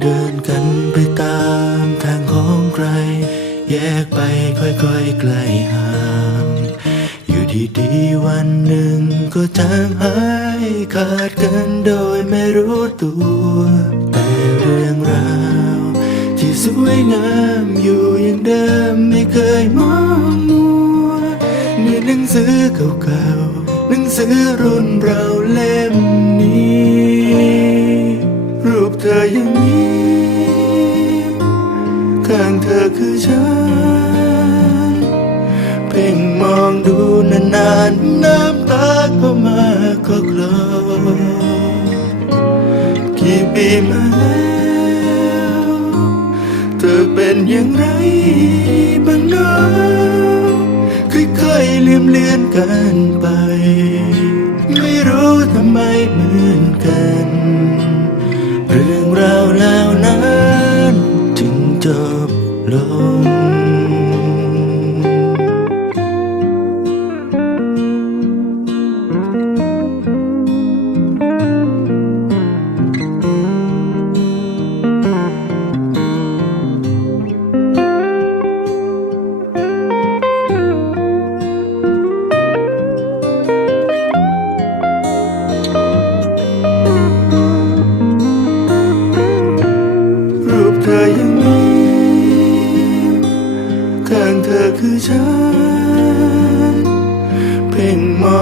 เดินกันไปตามทางของใคร แยกไปค่อยๆไกลห่าง อยู่ดีๆวันหนึ่งก็จางหายขาดกันโดยไม่รู้ตัว แต่เรื่องราว ที่สวยงามอยู่อย่างเดิมไม่เคยมองมัวมือนหนังสือเก่าๆหนังสือรุ่นเราเล่มนี้ รูปเธอยังมีข้างเธอคือฉัน เพ่งมองดูนานๆ น้ำตาก็มาก็กลอกี่ปีมาแล้วเธอเป็นอย่างไรบ้างเนะค่อยๆลืมเลือนกันไป ไม่รู้ทำไมเหมือนกัน เรื่